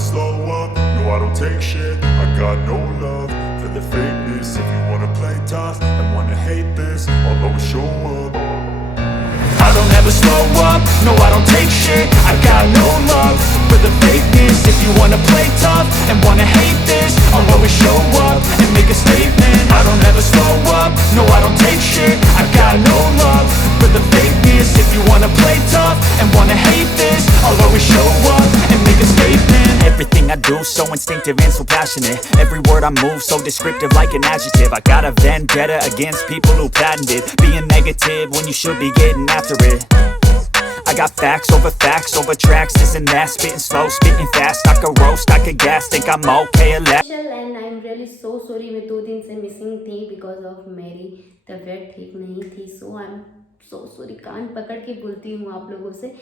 slow up, no I don't take shit. I got no love for the fakeness. If you wanna play tough and wanna hate this, I'll always show up. I don't ever slow up, no I don't take shit. I got no love for the fakeness. If you wanna play tough and wanna hate this, I'll always show up and make a statement. I don't ever slow up, no I don't take shit. I got no love for the fakeness. If you wanna play tough and wanna hate this, I'll always show up and make a statement. Everything I do so instinctive and so passionate. Every word I move so descriptive like an adjective. I got a vendetta against people who patented being negative when you should be getting after it. I got facts over tracks, this and that, spitting slow, spitting fast. I could roast, I could gas, think I'm okay at last. And I am really so sorry, मैं 2 दिन से missing थी because of मेरी तबीयत ठीक नहीं थी. सो I am so sorry, कान पकड़ के बोलती हूँ आप लोगों से.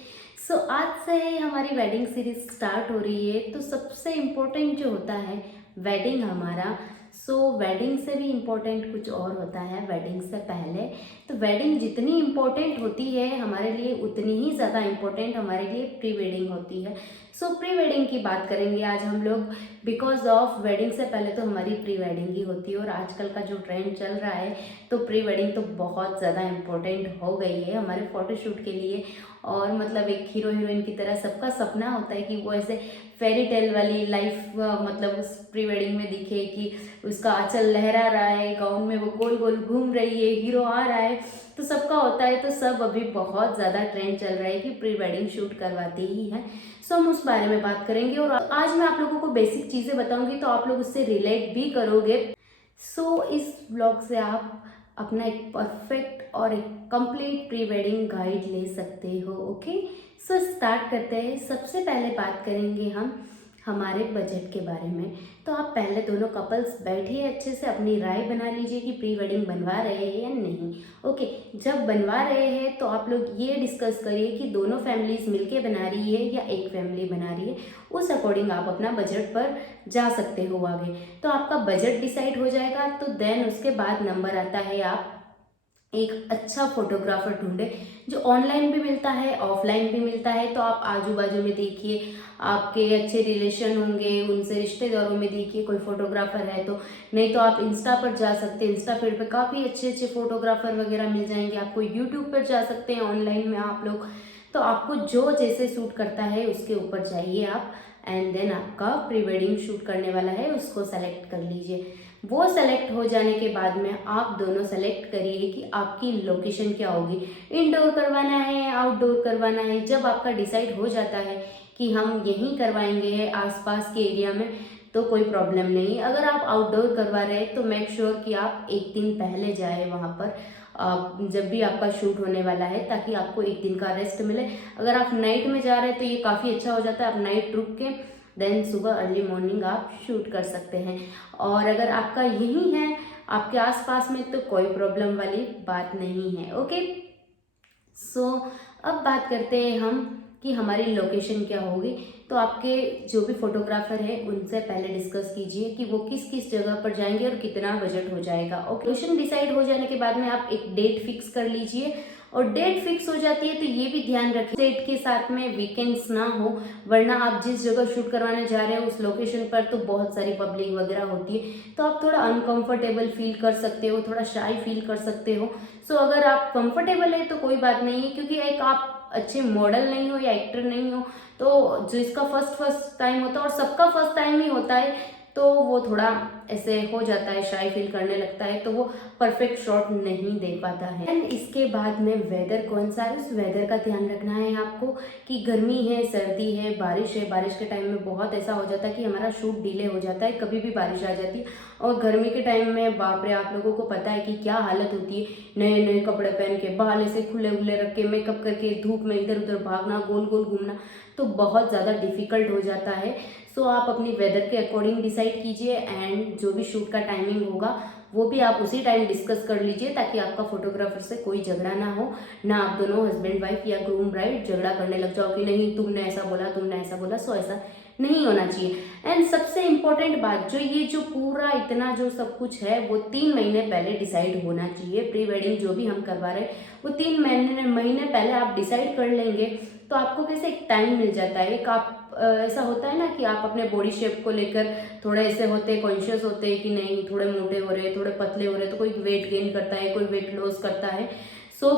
सो आज से हमारी वेडिंग सीरीज स्टार्ट हो रही है. तो सबसे इम्पोर्टेंट जो होता है वेडिंग हमारा, सो वेडिंग से भी इम्पोर्टेंट कुछ और होता है वेडिंग से पहले. तो वेडिंग जितनी इम्पोर्टेंट होती है हमारे लिए उतनी ही ज़्यादा इम्पोर्टेंट हमारे लिए प्री वेडिंग होती है. सो प्री वेडिंग की बात करेंगे आज हम लोग, बिकॉज ऑफ वेडिंग से पहले तो हमारी प्री वेडिंग ही होती है. और आजकल का जो ट्रेंड चल रहा है तो प्री वेडिंग तो बहुत ज़्यादा इम्पोर्टेंट हो गई है हमारे फ़ोटोशूट के लिए. और मतलब एक हीरो हीरोइन की तरह सबका सपना होता है कि वो ऐसे फेरी टेल वाली लाइफ मतलब उस प्री वेडिंग में दिखे कि उसका आंचल लहरा रहा है, गाउन में वो गोल गोल घूम रही है, हीरो आ रहा है. तो सबका होता है. तो सब अभी बहुत ज़्यादा ट्रेंड चल रहा है कि प्री वेडिंग शूट करवाते ही हैं. सो हम उस बारे में बात करेंगे और आज मैं आप लोगों को बेसिक चीज़ें बताऊंगी तो आप लोग उससे रिलेट भी करोगे. सो इस ब्लॉग से आप अपना एक परफेक्ट और एक कंप्लीट प्री वेडिंग गाइड ले सकते हो. ओके, सो स्टार्ट करते हैं. सबसे पहले बात करेंगे हम हमारे बजट के बारे में. तो आप पहले दोनों कपल्स बैठिए, अच्छे से अपनी राय बना लीजिए कि प्री वेडिंग बनवा रहे हैं या नहीं. ओके, जब बनवा रहे हैं तो आप लोग ये डिस्कस करिए कि दोनों फैमिलीज मिलके बना रही है या एक फैमिली बना रही है. उस अकॉर्डिंग आप अपना बजट पर जा सकते हो आगे. तो आपका बजट डिसाइड हो जाएगा तो देन उसके बाद नंबर आता है आप एक अच्छा फोटोग्राफर ढूंढे, जो ऑनलाइन भी मिलता है ऑफलाइन भी मिलता है. तो आप आजू बाजू में देखिए, आपके अच्छे रिलेशन होंगे उनसे रिश्तेदारों में देखिए कोई फोटोग्राफर है तो. नहीं तो आप इंस्टा पर जा सकते हैं, इंस्टा फीड पे काफ़ी अच्छे अच्छे फोटोग्राफर वगैरह मिल जाएंगे आपको. यूट्यूब पर जा सकते हैं ऑनलाइन में आप लोग. तो आपको जो जैसे सूट करता है उसके ऊपर जाइए आप एंड देन आपका प्री वेडिंग शूट करने वाला है उसको सेलेक्ट कर लीजिए. वो सेलेक्ट हो जाने के बाद में आप दोनों सेलेक्ट करिए कि आपकी लोकेशन क्या होगी, इंडोर करवाना है आउटडोर करवाना है. जब आपका डिसाइड हो जाता है कि हम यहीं करवाएंगे आसपास के एरिया में तो कोई प्रॉब्लम नहीं. अगर आप आउटडोर करवा रहे हैं तो मेक श्योर कि आप एक दिन पहले जाए वहाँ पर जब भी आपका शूट होने वाला है, ताकि आपको एक दिन का रेस्ट मिले. अगर आप नाइट में जा रहे हैं तो ये काफ़ी अच्छा हो जाता है. आप नाइट रुक के देन सुबह अर्ली मॉर्निंग आप शूट कर सकते हैं. और अगर आपका यही है आपके आसपास में तो कोई प्रॉब्लम वाली बात नहीं है. ओके, सो अब बात करते हैं हम कि हमारी लोकेशन क्या होगी. तो आपके जो भी फोटोग्राफर है उनसे पहले डिस्कस कीजिए कि वो किस किस जगह पर जाएंगे और कितना बजट हो जाएगा. ओके, लोकेशन डिसाइड हो जाने के बाद में आप एक डेट फिक्स कर लीजिए. और डेट फिक्स हो जाती है तो ये भी ध्यान रखिए डेट के साथ में वीकेंड्स ना हो, वरना आप जिस जगह शूट करवाने जा रहे हैं उस लोकेशन पर तो बहुत सारी पब्लिक वगैरह होती है तो आप थोड़ा अनकंफर्टेबल फील कर सकते हो, थोड़ा शाई फील कर सकते हो. सो अगर आप कंफर्टेबल है तो कोई बात नहीं है, क्योंकि एक आप अच्छे मॉडल नहीं हो या एक्टर नहीं हो तो जिसका फर्स्ट टाइम होता है और सबका फर्स्ट टाइम ही होता है तो वो थोड़ा ऐसे हो जाता है, शाई फील करने लगता है तो वो परफेक्ट शॉट नहीं दे पाता है. एंड इसके बाद में वेदर कौन सा है उस वेदर का ध्यान रखना है आपको कि गर्मी है सर्दी है बारिश है. बारिश के टाइम में बहुत ऐसा हो जाता है कि हमारा शूट डिले हो जाता है, कभी भी बारिश आ जाती है. और गर्मी के टाइम में बाप रे, आप लोगों को पता है कि क्या हालत होती है. नए नए कपड़े पहन के बाल ऐसे खुले खुले रख के मेकअप करके धूप में इधर उधर भागना गोल गोल घूमना तो बहुत ज़्यादा डिफिकल्ट हो जाता है. सो आप अपनी वेदर के अकॉर्डिंग डिसाइड कीजिए एंड जो भी शूट का टाइमिंग होगा वो भी आप उसी टाइम डिस्कस कर लीजिए, ताकि आपका फोटोग्राफर से कोई झगड़ा ना हो, ना आप दोनों हस्बैंड वाइफ या ग्रूम ब्राइड झगड़ा करने लग जाओ कि नहीं तुमने ऐसा बोला तुमने ऐसा बोला. सो ऐसा नहीं होना चाहिए. एंड सबसे इम्पोर्टेंट बात, जो ये जो पूरा इतना जो सब कुछ है वो 3 महीने पहले डिसाइड होना चाहिए. प्री वेडिंग जो भी हम करवा रहे हैं वो 3 महीने पहले आप डिसाइड कर लेंगे तो आपको कैसे एक टाइम मिल जाता है, एक आप ऐसा होता है ना कि आप अपने बॉडी शेप को लेकर थोड़े ऐसे होते कॉन्शियस होते हैं कि नहीं थोड़े मोटे हो रहे, थोड़े पतले हो रहे, तो कोई वेट गेन करता है, कोई वेट लॉस करता है। सो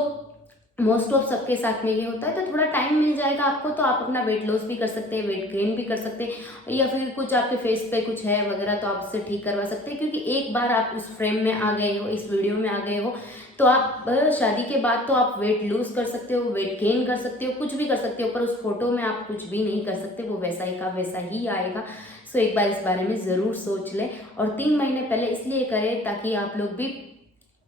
मोस्ट ऑफ सबके साथ में ये होता है। तो थोड़ा टाइम मिल जाएगा आपको तो आप अपना वेट लॉस भी कर सकते हैं, वेट गेन भी कर सकते हैं, या फिर कुछ आपके फेस पे कुछ है वगैरह तो आप उससे ठीक करवा सकते हैं। क्योंकि एक बार आप इस फ्रेम में आ गए हो, इस वीडियो में आ गए हो, तो आप शादी के बाद तो आप वेट लूज कर सकते हो, वेट गेन कर सकते हो, कुछ भी कर सकते हो, पर उस फोटो में आप कुछ भी नहीं कर सकते, वो वैसा ही का वैसा ही आएगा। सो एक बार इस बारे में ज़रूर सोच लें, और 3 महीने पहले इसलिए करें ताकि आप लोग भी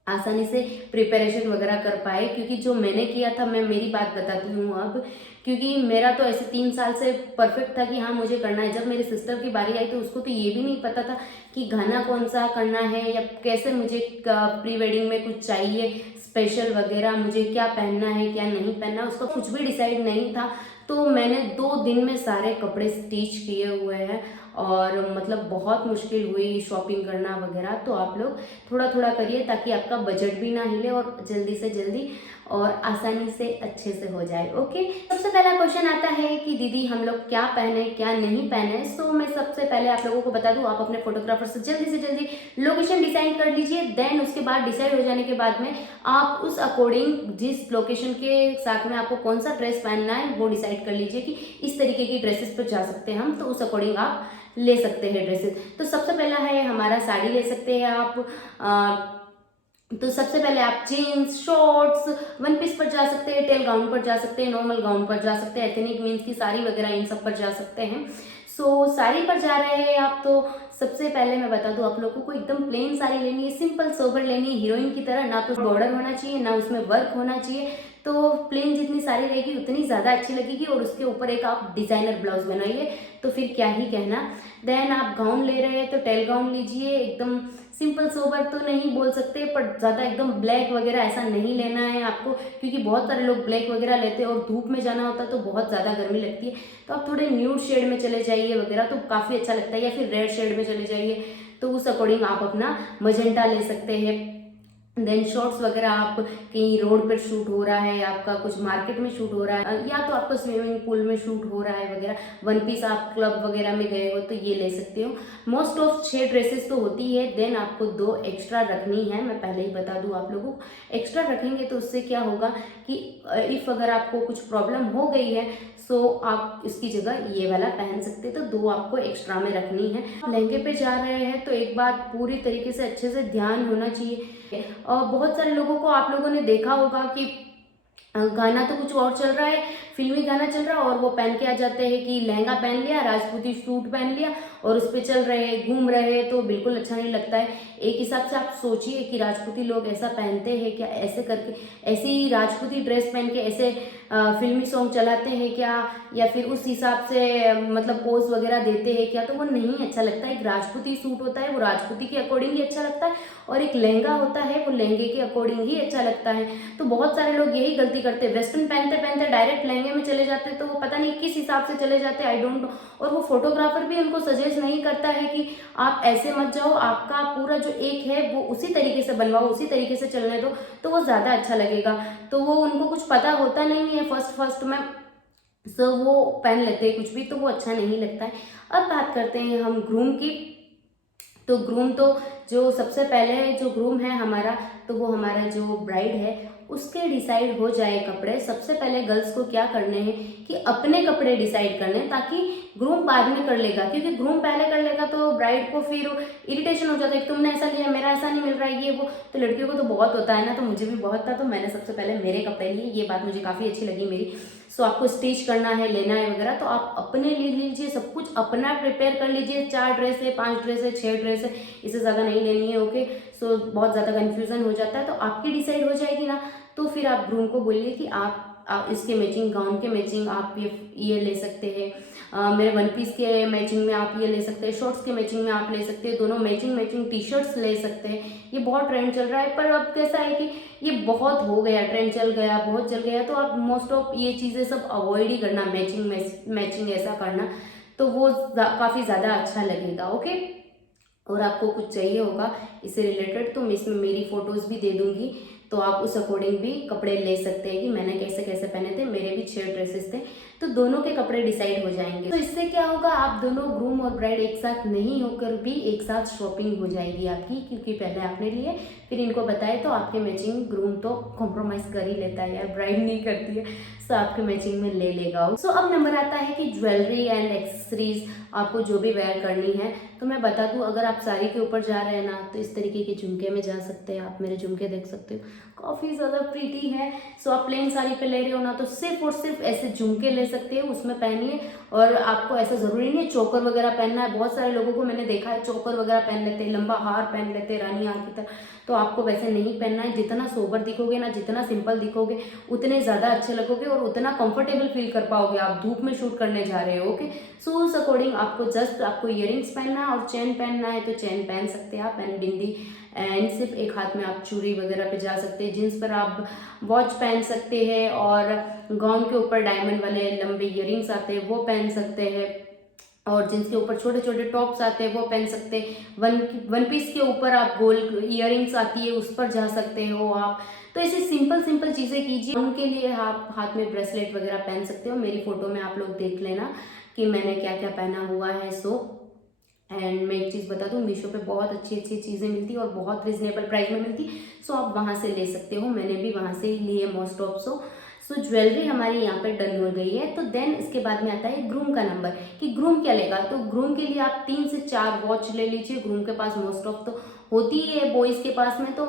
आसानी से प्रिपरेशन वगैरह कर पाए। क्योंकि जो मैंने किया था, मैं मेरी बात बताती हूँ अब, क्योंकि मेरा तो ऐसे 3 साल से परफेक्ट था कि हाँ मुझे करना है। जब मेरी सिस्टर की बारी आई तो उसको तो ये भी नहीं पता था कि गाना कौन सा करना है या कैसे मुझे प्री वेडिंग में कुछ चाहिए स्पेशल वगैरह, मुझे क्या पहनना है क्या नहीं पहनना, उसका कुछ भी डिसाइड नहीं था। तो मैंने 2 दिन में सारे कपड़े स्टिच किए हुए हैं, और मतलब बहुत मुश्किल हुई शॉपिंग करना वगैरह। तो आप लोग थोड़ा थोड़ा करिए ताकि आपका बजट भी ना हिले और जल्दी से जल्दी और आसानी से अच्छे से हो जाए। ओके, सबसे पहला क्वेश्चन आता है कि दीदी हम लोग क्या पहने क्या नहीं पहने। सो मैं सबसे पहले आप लोगों को बता दूं, आप अपने फोटोग्राफर से जल्दी लोकेशन डिसाइड कर लीजिए। देन उसके बाद डिसाइड हो जाने के बाद में आप उस अकॉर्डिंग जिस लोकेशन के साथ में आपको कौन सा ड्रेस पहनना है वो डिसाइड कर लीजिए कि इस तरीके की ड्रेसेस पर जा सकते हैं हम, तो उस अकॉर्डिंग आप ले सकते हैं ड्रेसेस। तो सबसे पहला है हमारा साड़ी ले सकते हैं आप। तो सबसे पहले आप जीन्स, शॉर्ट्स, वन पीस पर जा सकते हैं, टेल गाउन पर जा सकते हैं, नॉर्मल गाउन पर जा सकते हैं, एथनिक मीन्स की साड़ी वगैरह इन सब पर जा सकते हैं। सो साड़ी पर जा रहे हैं आप, तो सबसे पहले मैं बता दूं आप लोगों को एकदम प्लेन साड़ी लेनी है, सिंपल सोबर लेनी है, हीरोइन की तरह। ना तो बॉर्डर होना चाहिए ना उसमें वर्क होना चाहिए। तो प्लेन जितनी साड़ी रहेगी उतनी ज़्यादा अच्छी लगेगी, और उसके ऊपर एक आप डिज़ाइनर ब्लाउज बनाइए तो फिर क्या ही कहना। देन आप गाउन ले रहे हैं तो टेल गाउन लीजिए, एकदम सिंपल सोबर तो नहीं बोल सकते, पर ज़्यादा एकदम ब्लैक वगैरह ऐसा नहीं लेना है आपको, क्योंकि बहुत सारे लोग ब्लैक वगैरह लेते हैं और धूप में जाना होता है तो बहुत ज़्यादा गर्मी लगती है। तो आप थोड़े न्यूड शेड में चले जाइए वगैरह तो काफ़ी अच्छा लगता है, या फिर रेड शेड में चले जाइए, तो उस अकॉर्डिंग आप अपना मजेंटा ले सकते हैं। देन शॉर्ट्स वगैरह आप कहीं रोड पर शूट हो रहा है, आपका कुछ मार्केट में शूट हो रहा है, या तो आपका स्विमिंग पूल में शूट हो रहा है वगैरह, वन पीस आप क्लब वगैरह में गए हो तो ये ले सकते हो। मोस्ट ऑफ 6 ड्रेसेस तो होती है। देन आपको 2 एक्स्ट्रा रखनी है, मैं पहले ही बता दूं आप लोगों को। एक्स्ट्रा रखेंगे तो उससे क्या होगा कि इफ़ अगर आपको कुछ प्रॉब्लम हो गई है सो आप इसकी जगह ये वाला पहन सकते हैं। तो 2 आपको एक्स्ट्रा में रखनी है। लहंगे पे जा रहे हैं तो एक बात पूरी तरीके से अच्छे से ध्यान होना चाहिए। और बहुत सारे लोगों को आप लोगों ने देखा होगा कि गाना तो कुछ और चल रहा है, फिल्मी गाना चल रहा है, और वो पहन के आ जाते हैं कि लहंगा पहन लिया, राजपूती सूट पहन लिया और उस पर चल रहे हैं, घूम रहे हैं, तो बिल्कुल अच्छा नहीं लगता है। एक हिसाब से आप सोचिए कि राजपूती लोग ऐसा पहनते हैं क्या, ऐसे करके ऐसी राजपूती ड्रेस पहन के ऐसे फिल्मी सॉन्ग चलाते हैं क्या, या फिर उस हिसाब से मतलब पोज वगैरह देते हैं क्या, तो वो नहीं अच्छा लगता है। एक राजपूती सूट होता है वो राजपूती के अकॉर्डिंग ही अच्छा लगता है, और एक लहंगा होता है वो लहंगे के अकॉर्डिंग ही अच्छा लगता है। तो बहुत सारे लोग यही गलती करते हैं, वेस्टर्न पहनते पहनते डायरेक्ट लहंगे में चले जाते हैं, तो वो पता नहीं किस हिसाब से चले जाते हैं, आई डोंट नो। और वो फोटोग्राफर भी उनको सजेस्ट नहीं करता है कि आप ऐसे मत जाओ, आपका पूरा जो एक है वो उसी तरीके से बनवाओ, उसी तरीके से चलने दो, तो वो ज़्यादा अच्छा लगेगा। तो वो उनको कुछ पता होता नहीं है फर्स्ट में, सो वो पहन लेते हैं कुछ भी, तो वो अच्छा नहीं लगता है। अब बात करते हैं हम ग्रूम की। तो ग्रूम तो जो सबसे पहले जो ग्रूम है हमारा, तो वो हमारा जो ब्राइड है उसके डिसाइड हो जाए कपड़े। सबसे पहले गर्ल्स को क्या करने हैं कि अपने कपड़े डिसाइड करने हैं, ताकि ग्रूम बाद में कर लेगा, क्योंकि ग्रूम पहले कर लेगा तो ब्राइड को फिर इरिटेशन हो जाता है कि तुमने ऐसा लिया, मेरा ऐसा नहीं मिल रहा है, ये वो। तो लड़कियों को तो बहुत होता है ना, तो मुझे भी बहुत था, तो मैंने सबसे पहले मेरे कपड़े लिए। ये बात मुझे काफ़ी अच्छी लगी मेरी। सो आपको स्टिच करना है, लेना है वगैरह, तो आप अपने ले लीजिए, सब कुछ अपना प्रिपेयर कर लीजिए। 4 ड्रेस है, 5 ड्रेस है, 6 ड्रेस है, इससे ज़्यादा नहीं लेनी है। ओके, सो बहुत ज़्यादा कन्फ्यूज़न हो जाता है। तो आपकी डिसाइड हो जाएगी ना, तो फिर आप ग्रूम को बोलिए कि आप इसके मैचिंग, गाउन के मैचिंग आप ये ले सकते हैं, मेरे वन पीस के मैचिंग में आप ये ले सकते हैं, शॉर्ट्स के मैचिंग में आप ले सकते हैं, दोनों मैचिंग टी शर्ट्स ले सकते हैं। ये बहुत ट्रेंड चल रहा है, पर अब कैसा है कि ये बहुत हो गया, ट्रेंड चल गया, बहुत चल गया, तो आप मोस्ट ऑफ ये चीज़ें सब अवॉइड ही करना, मैचिंग ऐसा करना, तो वो काफ़ी ज़्यादा अच्छा लगेगा। ओके, और आपको कुछ चाहिए होगा इससे रिलेटेड तो मैं इसमें मेरी फ़ोटोज़ भी दे दूँगी, तो आप उस अकॉर्डिंग भी कपड़े ले सकते हैं कि मैंने कैसे कैसे पहने थे। मेरे भी 6 ड्रेसेस थे, तो दोनों के कपड़े डिसाइड हो जाएंगे। तो इससे क्या होगा, आप दोनों ग्रूम और ब्राइड एक साथ नहीं होकर भी एक साथ शॉपिंग हो जाएगी आपकी, क्योंकि पहले आपने लिए फिर इनको बताए तो आपके मैचिंग ग्रूम तो कॉम्प्रोमाइज़ कर ही लेता है यार, ब्राइड नहीं करती है, तो आपके मैचिंग में ले लेगा। सो अब नंबर आता है कि ज्वेलरी एंड एक्सेसरीज आपको जो भी वेयर करनी है। तो मैं बता दूं, अगर आप साड़ी के ऊपर जा रहे हैं ना तो इस तरीके के झुमके में जा सकते हैं। आप मेरे झुमके देख सकते हो, काफ़ी ज़्यादा प्रीटी है। सो आप प्लेन साड़ी पे ले रहे हो ना तो सिर्फ और सिर्फ ऐसे झुमके ले सकते हो, उसमें पहनिए। और आपको ऐसा ज़रूरी नहीं है चोकर वगैरह पहनना है। बहुत सारे लोगों को मैंने देखा है चोकर वगैरह पहन लेते हैं, लंबा हार पहन लेते हैं रानी हार की तरह, तो आपको वैसे नहीं पहनना है। जितना सोबर दिखोगे ना, जितना सिंपल दिखोगे, उतने ज़्यादा अच्छे लगोगे और उतना कंफर्टेबल फील कर पाओगे। आप धूप में शूट करने जा रहे हो, ओके। सो उस अकॉर्डिंग आपको जस्ट आपको इयरिंग्स पहनना है और चेन पहनना है तो चेन पहन सकते हैं आप, एंड बिंदी, एंड सिर्फ एक हाथ में आप चूड़ी वगैरह पे जा सकते हैं। जींस पर आप वॉच पहन सकते हैं और गाउन के ऊपर डायमंड वाले लंबे इयरिंग्स आते हैं वो पहन सकते हैं, और जींस के ऊपर छोटे छोटे टॉप्स आते हैं वो पहन सकते हैं। वन पीस के ऊपर आप गोल्ड इयरिंग्स आती है उस पर जा सकते हो आप। तो ऐसे सिंपल चीज़ें कीजिए। उनके लिए आप हाथ में ब्रेसलेट वगैरह पहन सकते हो। मेरी फोटो में आप लोग देख लेना कि मैंने क्या क्या पहना हुआ है। एंड मैं एक चीज़ बता दूं, मीशो पे बहुत अच्छी अच्छी चीज़ें मिलती और बहुत रिजनेबल प्राइस में मिलती, सो आप वहाँ से ले सकते हो। मैंने भी वहाँ से ही लिए मोस्ट ऑफ। सो ज्वेलरी हमारी यहाँ पे डन हो गई है। तो देन इसके बाद में आता है ग्रूम का नंबर, कि ग्रूम क्या लेगा। तो ग्रूम के लिए आप 3 से 4 वॉच ले लीजिए। ग्रूम के पास मोस्ट ऑफ तो होती ही है बॉयज़ के पास में, तो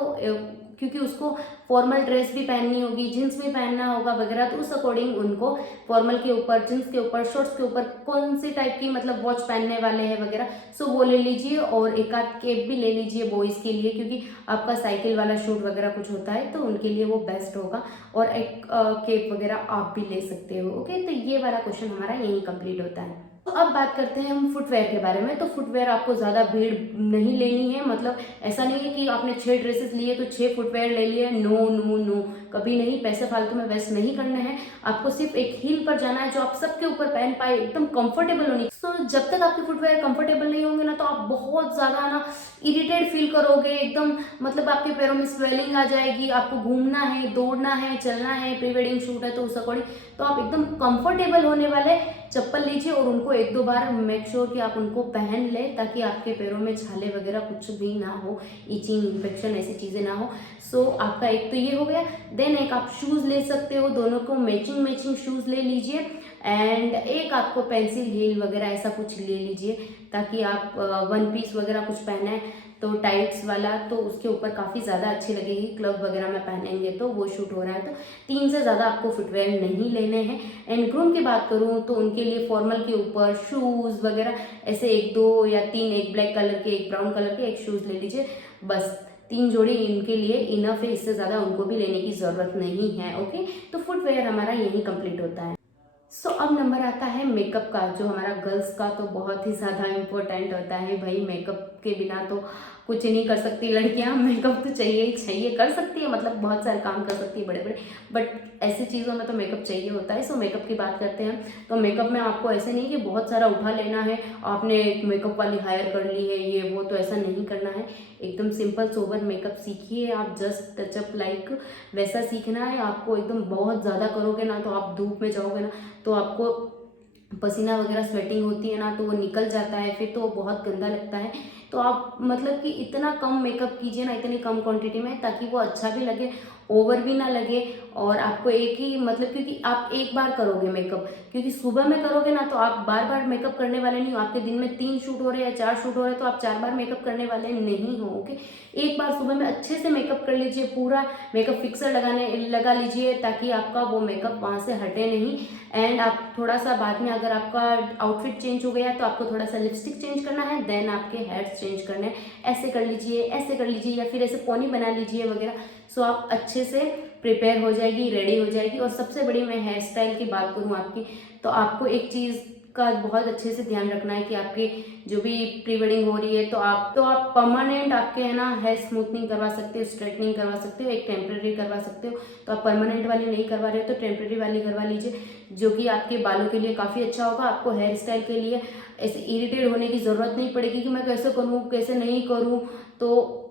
क्योंकि उसको फॉर्मल ड्रेस भी पहननी होगी, जीन्स भी पहनना होगा वगैरह, तो उस अकॉर्डिंग उनको फॉर्मल के ऊपर, जीन्स के ऊपर, शॉर्ट्स के ऊपर कौन सी टाइप की मतलब वॉच पहनने वाले हैं वगैरह, सो वो ले लीजिए। और एक आध केप भी ले लीजिए बॉयज़ के लिए, क्योंकि आपका साइकिल वाला शूट वगैरह कुछ होता है तो उनके लिए वो बेस्ट होगा। और एक केप वगैरह आप भी ले सकते हो, ओके। तो ये वाला क्वेश्चन हमारा यहीं कंप्लीट होता है। तो अब बात करते हैं हम फुटवेयर के बारे में। तो फुटवेयर आपको ज़्यादा भीड़ नहीं लेनी है, मतलब ऐसा नहीं है कि आपने 6 ड्रेसेस लिए तो 6 फुटवेयर ले लिए। नो नो नो, कभी नहीं। पैसे फालतू में वेस्ट नहीं करने हैं। आपको सिर्फ एक हील पर जाना है जो आप सबके ऊपर पहन पाए, एकदम कंफर्टेबल होनी। तो जब तक आपके फुटवेयर कंफर्टेबल नहीं होंगे ना तो आप बहुत ज़्यादा ना इरिटेट फील करोगे एकदम, मतलब आपके पैरों में स्वेलिंग आ जाएगी। आपको घूमना है, दौड़ना है, चलना है, प्री वेडिंग शूट है, तो उस अकॉर्डिंग तो आप एकदम कंफर्टेबल होने वाले चप्पल लीजिए और उनको 1-2 बार मेक श्योर कि आप उनको पहन लें, ताकि आपके पैरों में छाले वगैरह कुछ भी ना हो, इचिंग, इन्फेक्शन, ऐसी चीज़ें ना हो। सो आपका एक तो ये हो गया। देन एक आप शूज़ ले सकते हो, दोनों को मैचिंग शूज़ ले लीजिए। एंड एक आपको पेंसिल हील वगैरह ऐसा कुछ ले लीजिए, ताकि आप वन पीस वगैरह कुछ पहना है तो टाइट्स वाला, तो उसके ऊपर काफ़ी ज़्यादा अच्छी लगेगी। क्लब वगैरह में पहनेंगे तो वो शूट हो रहा है तो 3 से ज़्यादा आपको फुटवेयर नहीं लेने हैं। एंड ग्रूम की बात करूँ तो उनके लिए फॉर्मल के ऊपर शूज़ वगैरह ऐसे 1-2 या 3, एक ब्लैक कलर के, एक ब्राउन कलर के, एक शूज़ ले लीजिए। बस 3 जोड़ी इनके लिए इनफ है, इससे ज़्यादा उनको भी लेने की ज़रूरत नहीं है, ओके। तो फुटवेयर हमारा यही कंप्लीट होता है। सो अब नंबर आता है मेकअप का, जो हमारा गर्ल्स का तो बहुत ही ज़्यादा इम्पोर्टेंट होता है भाई। मेकअप के बिना तो कुछ नहीं कर सकती लड़कियां, मेकअप तो चाहिए ही चाहिए। कर सकती है मतलब बहुत सारे काम कर सकती है बड़े बड़े, बट ऐसी चीज़ों में तो मेकअप चाहिए होता है। सो मेकअप की बात करते हैं तो मेकअप में आपको ऐसे नहीं कि बहुत सारा उठा लेना है, आपने एक मेकअप वाली हायर कर ली है ये वो, तो ऐसा नहीं करना है। एकदम सिंपल सोबर मेकअप सीखिए आप, जस्ट टचअप लाइक वैसा सीखना है आपको। एकदम बहुत ज़्यादा करोगे ना तो आप धूप में जाओगे ना तो आपको पसीना वगैरह स्वेटिंग होती है ना तो वो निकल जाता है, फिर तो वो बहुत गंदा लगता है। तो आप मतलब कि इतना कम मेकअप कीजिए ना, इतनी कम क्वांटिटी में, ताकि वो अच्छा भी लगे, ओवर भी ना लगे। और आपको एक ही मतलब, क्योंकि आप एक बार करोगे मेकअप, क्योंकि सुबह में करोगे ना तो आप बार बार मेकअप करने वाले नहीं हो। आपके दिन में 3 शूट हो रहे हैं या 4 शूट हो रहे हैं तो आप 4 बार मेकअप करने वाले नहीं हो, ओके। एक बार सुबह में अच्छे से मेकअप कर लीजिए, पूरा मेकअप फिक्सर लगा लीजिए, ताकि आपका वो मेकअप वहाँ से हटे नहीं। एंड आप थोड़ा सा बाद में अगर आपका आउटफिट चेंज हो गया तो आपको थोड़ा सा लिपस्टिक चेंज करना है, देन आपके हेयर्स चेंज करने हैं। ऐसे कर लीजिए या फिर ऐसे पोनी बना लीजिए वगैरह। सो आप अच्छे से प्रिपेयर हो जाएगी, रेडी हो जाएगी। और सबसे बड़ी मैं हेयर स्टाइल की बात करूँ आपकी, तो आपको एक चीज़ का बहुत अच्छे से ध्यान रखना है कि आपकी जो भी प्री वेडिंग हो रही है तो आप परमानेंट आपके है ना हेयर स्मूथनिंग करवा सकते हो, स्ट्रेटनिंग करवा सकते हो, एक टेम्प्रेरी करवा सकते हो। तो आप परमानेंट वाली नहीं करवा रहे हो तो टेम्प्रेरी वाली करवा लीजिए, जो कि आपके बालों के लिए काफ़ी अच्छा होगा। आपको हेयर स्टाइल के लिए ऐसे इरिटेट होने की ज़रूरत नहीं पड़ेगी कि मैं कैसे करूँ कैसे नहीं करूँ। तो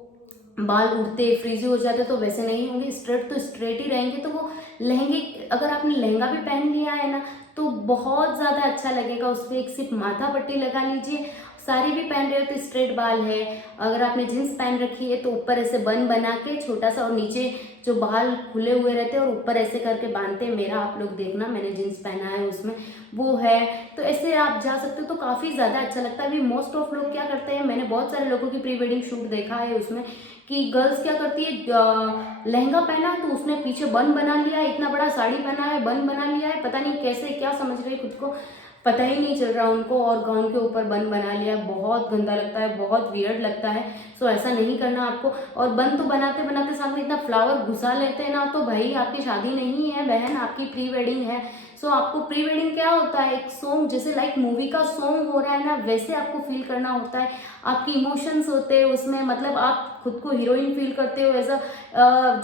बाल उड़ते फ्रीजी हो जाते तो वैसे नहीं होंगे, स्ट्रेट तो स्ट्रेट ही रहेंगे। तो वो लहंगे, अगर आपने लहंगा भी पहन लिया है ना तो बहुत ज़्यादा अच्छा लगेगा। उस पर एक सिर्फ माथा पट्टी लगा लीजिए, साड़ी भी पहन रहे हो तो स्ट्रेट बाल है। अगर आपने जीन्स पहन रखी है तो ऊपर ऐसे बन बना के छोटा सा, और नीचे जो बाल खुले हुए रहते हैं और ऊपर ऐसे करके बांधते हैं। मेरा आप लोग देखना, मैंने जीन्स पहना है उसमें वो है, तो ऐसे आप जा सकते हो तो काफ़ी ज़्यादा अच्छा लगता है। अभी मोस्ट ऑफ लोग क्या करते हैं, मैंने बहुत सारे लोगों की प्री वेडिंग शूट देखा है उसमें, कि गर्ल्स क्या करती है, लहंगा पहना तो उसने पीछे बन बना लिया है, इतना बड़ा साड़ी पहना है बन बना लिया है, पता नहीं कैसे क्या समझ रही है खुद को, पता ही नहीं चल रहा उनको, और गाउन के ऊपर बन बना लिया। बहुत गंदा लगता है, बहुत वियर्ड लगता है। सो ऐसा नहीं करना आपको। और बन तो बनाते बनाते सामने इतना फ्लावर घुसा लेते हैं ना, तो भाई आपकी शादी नहीं है बहन, आपकी प्री वेडिंग है। सो आपको प्री वेडिंग क्या होता है, एक सॉन्ग, जैसे लाइक मूवी का सॉन्ग हो रहा है ना, वैसे आपको फील करना होता है। आपकी इमोशंस होते हैं उसमें, मतलब आप खुद को हीरोइन फील करते हो, एज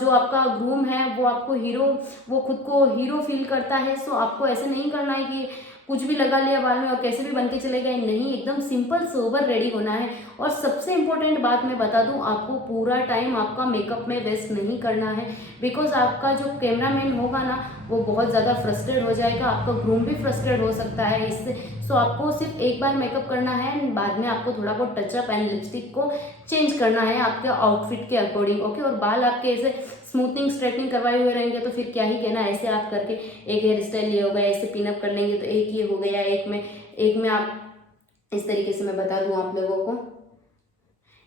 जो आपका ग्रूम है वो आपको हीरो, वो खुद को हीरो फील करता है। सो आपको ऐसे नहीं करना है कि कुछ भी लगा लिया बाल में और कैसे भी बन के चले गए, नहीं, एकदम सिंपल सोबर रेडी होना है। और सबसे इम्पोर्टेंट बात मैं बता दूं, आपको पूरा टाइम आपका मेकअप में वेस्ट नहीं करना है, बिकॉज आपका जो कैमरामैन होगा ना वो बहुत ज़्यादा फ्रस्ट्रेट हो जाएगा, आपका ग्रूम भी फ्रस्ट्रेट हो सकता है इससे। सो आपको सिर्फ एक बार मेकअप करना है, बाद में आपको थोड़ा बहुत टचअप एंड लिपस्टिक को चेंज करना है आपके आउटफिट के अकॉर्डिंग, ओके। और बाल आपके ऐसे स्मूथनिंग स्ट्रेटनिंग करवाए हुए रहेंगे तो फिर क्या ही कहना, ऐसे आप करके एक हेयर स्टाइल ये हो गया, ऐसे पिनअप कर लेंगे तो एक ये हो गया, एक में आप इस तरीके से, मैं बता दूं आप लोगों को,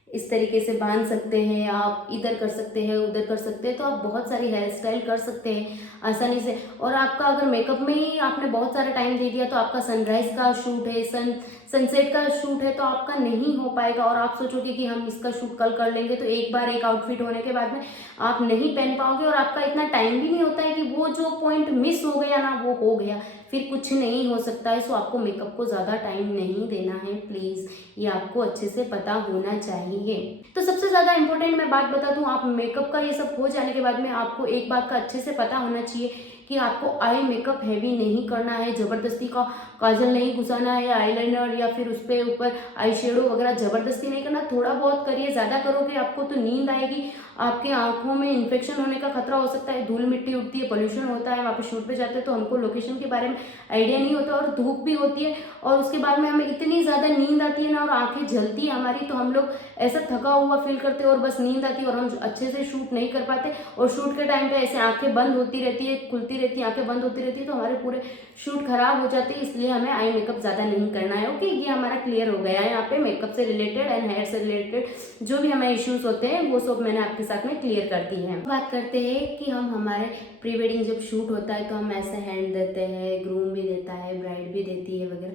इस तरीके से बांध सकते हैं आप, इधर कर सकते हैं उधर कर सकते हैं, तो आप बहुत सारी हेयर स्टाइल कर सकते हैं आसानी से। और आपका अगर मेकअप में ही आपने बहुत सारा टाइम दे दिया तो आपका सनराइज का शूट है, सनसेट का शूट है, तो आपका नहीं हो पाएगा। और आप सोचोगे कि हम इसका शूट कल कर लेंगे, तो एक बार एक आउटफिट होने के बाद में आप नहीं पहन पाओगे, और आपका इतना टाइम भी नहीं होता है कि वो जो पॉइंट मिस हो गया ना वो हो गया, फिर कुछ नहीं हो सकता है। सो आपको मेकअप को ज़्यादा टाइम नहीं देना है प्लीज़, ये आपको अच्छे से पता होना चाहिए। तो सबसे ज़्यादा इंपॉर्टेंट मैं बात बता दूं, आप मेकअप का ये सब हो जाने के बाद में आपको एक बात का अच्छे से पता होना चाहिए कि आपको आई मेकअप हैवी नहीं करना है, ज़बरदस्ती का काजल नहीं घुसाना है, या आईलाइनर या फिर उस पर ऊपर आई शेडो वगैरह ज़बरदस्ती नहीं करना। थोड़ा बहुत करिए, ज़्यादा करोगे आपको तो नींद आएगी, आपके आंखों में इन्फेक्शन होने का खतरा हो सकता है, धूल मिट्टी उड़ती है, पोल्यूशन होता है, वहाँ पे शूट पे जाते हैं तो हमको लोकेशन के बारे में आइडिया नहीं होता, और धूप भी होती है, और उसके बाद में हमें इतनी ज़्यादा नींद आती है ना, और आंखें जलती है हमारी, तो हम लोग ऐसा थका हुआ फील करते हैं और बस नींद आती है और हम अच्छे से शूट नहीं कर पाते। और शूट के टाइम पे ऐसे आंखें बंद होती रहती है, खुलती रहती है, आंखें बंद होती रहती है, तो हमारे पूरे शूट खराब हो जाते हैं। इसलिए हमें आई मेकअप ज़्यादा नहीं करना है, ओके। ये हमारा क्लियर हो गया है यहाँ पे मेकअप से रिलेटेड एंड हेयर से रिलेटेड जो भी हमें इश्यूज होते हैं वो सब मैंने आपके साथ में क्लियर कर दी है। बात करते हैं कि हम हमारे प्री वेडिंग जब शूट होता है तो हम ऐसे हैंड देते हैं, ग्रूम भी देता है, ब्राइड भी देती है वगैरह,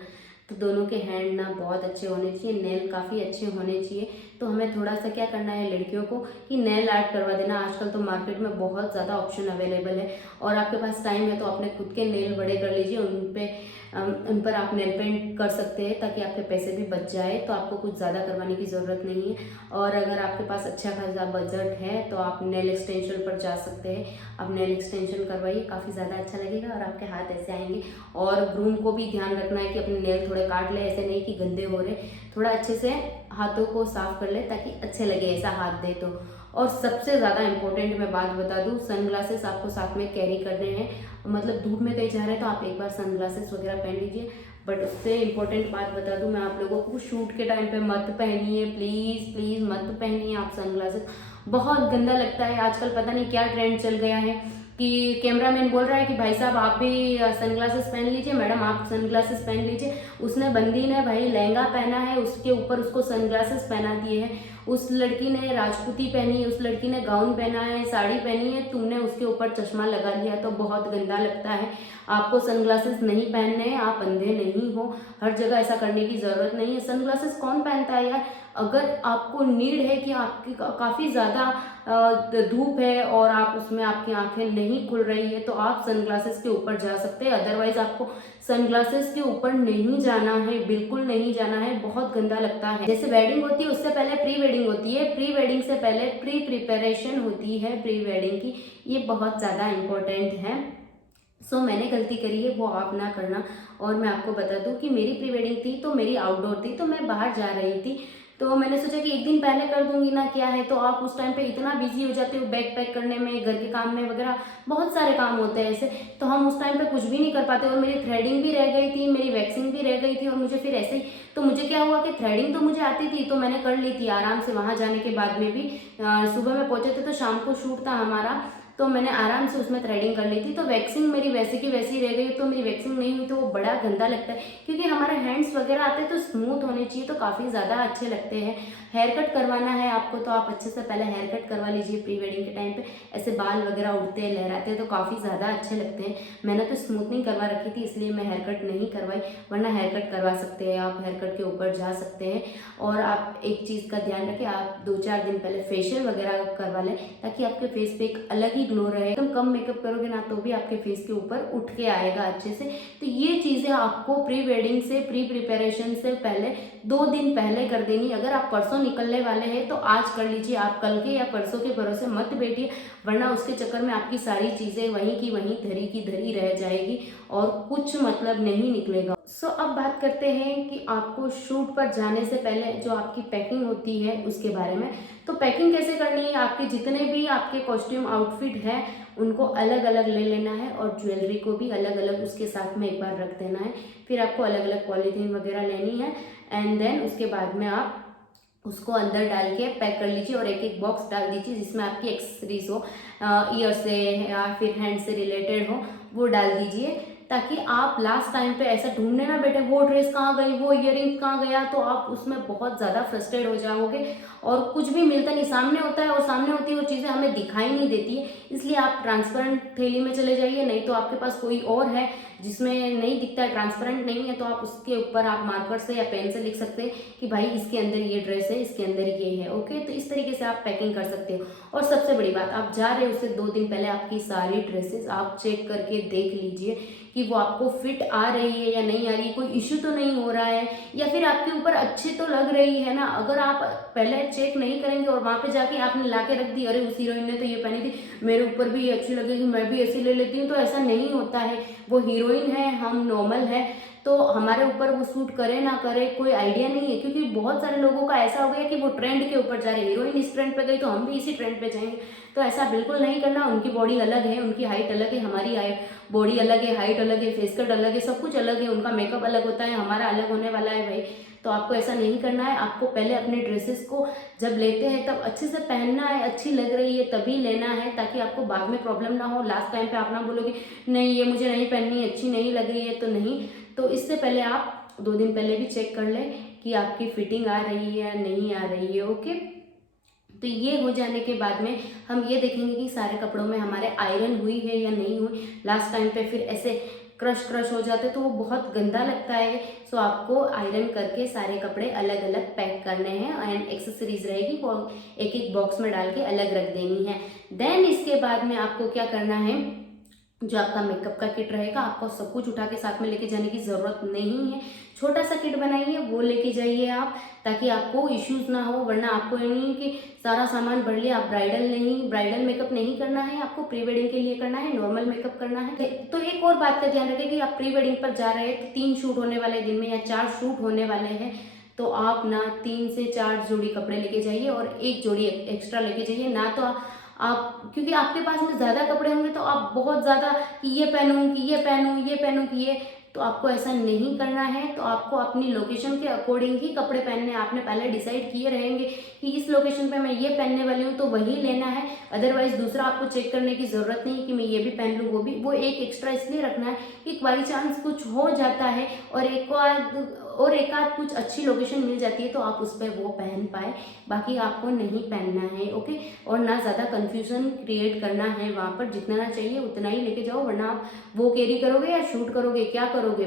तो दोनों के हैंड ना बहुत अच्छे होने चाहिए, नेल काफ़ी अच्छे होने चाहिए। तो हमें थोड़ा सा क्या करना है लड़कियों को कि नेल आर्ट करवा देना। आजकल तो मार्केट में बहुत ज़्यादा ऑप्शन अवेलेबल है, और आपके पास टाइम है तो अपने खुद के नेल बड़े कर लीजिए, उन पर आप नेल पेंट कर सकते हैं ताकि आपके पैसे भी बच जाए, तो आपको कुछ ज़्यादा करवाने की ज़रूरत नहीं है। और अगर आपके पास अच्छा खासा बजट है तो आप नेल एक्सटेंशन पर जा सकते हैं, आप नेल एक्सटेंशन करवाइए, काफ़ी ज़्यादा अच्छा लगेगा और आपके हाथ ऐसे आएंगे। और ग्रूम को भी ध्यान रखना है कि अपने नेल थोड़े काट ले, ऐसे नहीं कि गंदे हो रहे, थोड़ा अच्छे से हाथों को साफ कर ले ताकि अच्छे लगे ऐसा हाथ दे तो। और सबसे ज़्यादा इंपॉर्टेंट मैं बात बता दूं, सनग्लासेस आपको साथ में कैरी करने हैं, मतलब धूप में कहीं जा रहे हैं तो आप एक बार सनग्लासेस वगैरह पहन लीजिए। बट उससे इम्पोर्टेंट बात बता दूं मैं आप लोगों को, शूट के टाइम पे मत पहनिए, प्लीज़ प्लीज़ मत पहनिए आप सनग्लासेस, बहुत गंदा लगता है। आजकल पता नहीं क्या ट्रेंड चल गया है कि कैमरामैन बोल रहा है कि भाई साहब आप भी सनग्लासेस पहन लीजिए, मैडम आप सनग्लासेस पहन लीजिए। उसने बंदी ने भाई लहंगा पहना है, उसके ऊपर उसको सनग्लासेस पहना दिए हैं। उस लड़की ने राजपूती पहनी, उस लड़की ने गाउन पहना है, साड़ी पहनी है, तुमने उसके ऊपर चश्मा लगा लिया, तो बहुत गंदा लगता है। आपको सनग्लासेस नहीं पहनने हैं, आप अंधे नहीं हो, हर जगह ऐसा करने की ज़रूरत नहीं है। सनग्लासेस कौन पहनता है यार? अगर आपको नीड है कि आपकी काफ़ी ज़्यादा धूप है और आप उसमें आपकी आंखें नहीं खुल रही है तो आप सनग्लासेस के ऊपर जा सकते हैं, अदरवाइज आपको सनग्लासेस के ऊपर नहीं जाना है, बिल्कुल नहीं जाना है, बहुत गंदा लगता है। जैसे वेडिंग होती है उससे पहले प्री वेडिंग होती है, प्री वेडिंग से पहले प्री प्रिपरेशन होती है प्री वेडिंग की, ये बहुत ज़्यादा इम्पोर्टेंट है। सो मैंने गलती करी है वो आप ना करना। और मैं आपको बता दूं कि मेरी प्री वेडिंग थी तो मेरी आउटडोर थी, तो मैं बाहर जा रही थी, तो मैंने सोचा कि एक दिन पहले कर दूंगी ना, क्या है, तो आप उस टाइम पे इतना बिजी हो जाते हो बैग पैक करने में, घर के काम में वगैरह, बहुत सारे काम होते हैं ऐसे, तो हम उस टाइम पे कुछ भी नहीं कर पाते। और मेरी थ्रेडिंग भी रह गई थी, मेरी वैक्सिंग भी रह गई थी, और मुझे फिर ऐसे ही, तो मुझे क्या हुआ कि थ्रेडिंग तो मुझे आती थी तो मैंने कर ली थी आराम से। वहाँ जाने के बाद में भी सुबह में पहुंचे थे तो शाम को शूट था हमारा, तो मैंने आराम से उसमें थ्रेडिंग कर ली थी। तो वैक्सिंग मेरी वैसे की वैसी रह गई, तो मेरी वैक्सिंग नहीं हुई तो वो बड़ा गंदा लगता है, क्योंकि हमारे हैंड्स वगैरह आते हैं तो स्मूथ होने चाहिए, तो काफ़ी ज़्यादा अच्छे लगते हैं। हेयर कट करवाना है आपको तो आप अच्छे से पहले हेयर कट करवा लीजिए प्री वेडिंग के टाइम पे। ऐसे बाल वगैरह उड़ते हैं, लहराते हैं तो काफ़ी ज़्यादा अच्छे लगते हैं। मैंने तो स्मूथनिंग करवा रखी थी इसलिए मैं हेयर कट नहीं करवाई, वरना हेयर कट करवा सकते हैं आप, हेयर कट के ऊपर जा सकते हैं। और आप एक चीज़ का ध्यान रखें, आप 2-4 दिन पहले फेशियल वगैरह करवा लें, ताकि आपके फेस पे एक अलग ही ग्लो रहे। एकदम कम मेकअप करोगे ना तो भी आपके फेस के ऊपर उठ के आएगा अच्छे से। तो ये चीज़ें आपको प्री वेडिंग से, प्री प्रिपरेशन से पहले 2 दिन पहले कर देनी। अगर आप परसों निकलने वाले हैं तो आज कर लीजिए, आप कल के या परसों के भरोसे मत बैठिए, वरना उसके चक्कर में आपकी सारी चीज़ें वहीं की वहीं, धरी की धरी रह जाएगी और कुछ मतलब नहीं निकलेगा। सो अब बात करते हैं कि आपको शूट पर जाने से पहले जो आपकी पैकिंग होती है उसके बारे में। तो पैकिंग कैसे करनी है, आपके जितने भी आपके कॉस्ट्यूम आउटफिट है उनको अलग अलग ले लेना है, और ज्वेलरी को भी अलग अलग उसके साथ में एक बार रख देना है। फिर आपको अलग अलग पॉलीथीन वगैरह लेनी है, एंड देन उसके बाद में आप उसको अंदर डाल के पैक कर लीजिए, और एक एक बॉक्स डाल दीजिए जिसमें आपकी एक्सेसरीज हो, ईयर से या फिर हैंड से रिलेटेड हो, वो डाल दीजिए, ताकि आप लास्ट टाइम पे ऐसा ढूंढने ना बैठे वो ड्रेस कहाँ गई, वो इयररिंग कहाँ गया, तो आप उसमें बहुत ज़्यादा फ्रस्ट्रेट हो जाओगे और कुछ भी मिलता नहीं। सामने होता है और सामने होती है वो चीज़ें हमें दिखाई नहीं देती है, इसलिए आप ट्रांसपेरेंट थैली में चले जाइए, नहीं तो आपके पास कोई और है जिसमें नहीं दिखता है, ट्रांसपेरेंट नहीं है, तो आप उसके ऊपर आप मार्कर से या पेन से लिख सकते हैं कि भाई इसके अंदर ये ड्रेस है, इसके अंदर ये है। ओके, तो इस तरीके से आप पैकिंग कर सकते हो। और सबसे बड़ी बात, आप जा रहे हो उससे 2 दिन पहले आपकी सारी ड्रेसेस आप चेक करके देख लीजिए कि वो आपको फिट आ रही है या नहीं आ रही है, कोई इश्यू तो नहीं हो रहा है, या फिर आपके ऊपर अच्छी तो लग रही है ना। अगर आप पहले चेक नहीं करेंगे और वहाँ पे जाके आपने ला के रख दी, अरे उस हीरोइन ने तो ये पहनी थी, मेरे ऊपर भी ये अच्छी लगेगी, मैं भी ऐसी ले लेती हूँ, तो ऐसा नहीं होता है। वो हीरोइन है, हम नॉर्मल है, तो हमारे ऊपर वो सूट करे ना करे कोई आइडिया नहीं है, क्योंकि बहुत सारे लोगों का ऐसा हो गया कि वो ट्रेंड के ऊपर जा रहे हैं, हीरोइन इस ट्रेंड पे गई तो हम भी इसी ट्रेंड पे जाएंगे। तो ऐसा बिल्कुल नहीं करना। उनकी बॉडी अलग है, उनकी हाइट अलग है, हमारी बॉडी अलग है, हाइट अलग है, फेस कट अलग है, सब कुछ अलग है, उनका मेकअप अलग होता है, हमारा अलग होने वाला है भाई। तो आपको ऐसा नहीं करना है। आपको पहले अपने ड्रेसेस को जब लेते हैं तब अच्छे से पहनना है, अच्छी लग रही है तभी लेना है, ताकि आपको बाद में प्रॉब्लम ना हो। लास्ट टाइम पे आप ना बोलोगे नहीं ये मुझे नहीं पहननी, अच्छी नहीं लग रही है, तो नहीं। तो इससे पहले आप 2 दिन पहले भी चेक कर लें कि आपकी फिटिंग आ रही है या नहीं आ रही है। ओके, तो ये हो जाने के बाद में हम ये देखेंगे कि सारे कपड़ों में हमारे आयरन हुई है या नहीं हुई। लास्ट टाइम पे फिर ऐसे क्रश हो जाते तो वो बहुत गंदा लगता है। सो आपको आयरन करके सारे कपड़े अलग अलग पैक करने हैं, एंड एक्सेसरीज रहेगी वो एक एक बॉक्स में डाल के अलग रख देनी है। देन इसके बाद में आपको क्या करना है, जो आपका मेकअप का किट रहेगा आपको सब कुछ उठा के साथ में लेके जाने की ज़रूरत नहीं है। छोटा सा किट बनाइए, वो लेके जाइए आप, ताकि आपको इश्यूज ना हो। वरना आपको ये नहीं कि सारा सामान भर लिया, आप ब्राइडल मेकअप नहीं करना है, आपको प्री वेडिंग के लिए करना है, नॉर्मल मेकअप करना है। तो एक और बात का ध्यान रखें कि आप प्री वेडिंग पर जा रहे हैं तो 3 शूट होने वाले दिन में या 4 शूट होने वाले हैं, तो आप ना 3 से 4 जोड़ी कपड़े लेके जाइए और 1 जोड़ी एक्स्ट्रा लेके जाइए। ना तो आप क्योंकि आपके पास में ज़्यादा कपड़े होंगे तो आप बहुत ज़्यादा कि ये पहनूं कि ये पहनूं, ये पहनूं कि ये, तो आपको ऐसा नहीं करना है। तो आपको अपनी लोकेशन के अकॉर्डिंग ही कपड़े पहनने, आपने पहले डिसाइड किए रहेंगे कि इस लोकेशन पे मैं ये पहनने वाली हूँ तो वही लेना है। अदरवाइज दूसरा आपको चेक करने की ज़रूरत नहीं कि मैं ये भी पहन लूँ वो एक एक्स्ट्रा इसलिए रखना है कि बाई चांस कुछ हो जाता है और एक आध कुछ अच्छी लोकेशन मिल जाती है तो आप उस पर वो पहन पाए, बाकी आपको नहीं पहनना है। ओके, और ना ज़्यादा कंफ्यूजन क्रिएट करना है वहाँ पर, जितना ना चाहिए उतना ही लेके जाओ, वरना आप वो कैरी करोगे या शूट करोगे, क्या करोगे।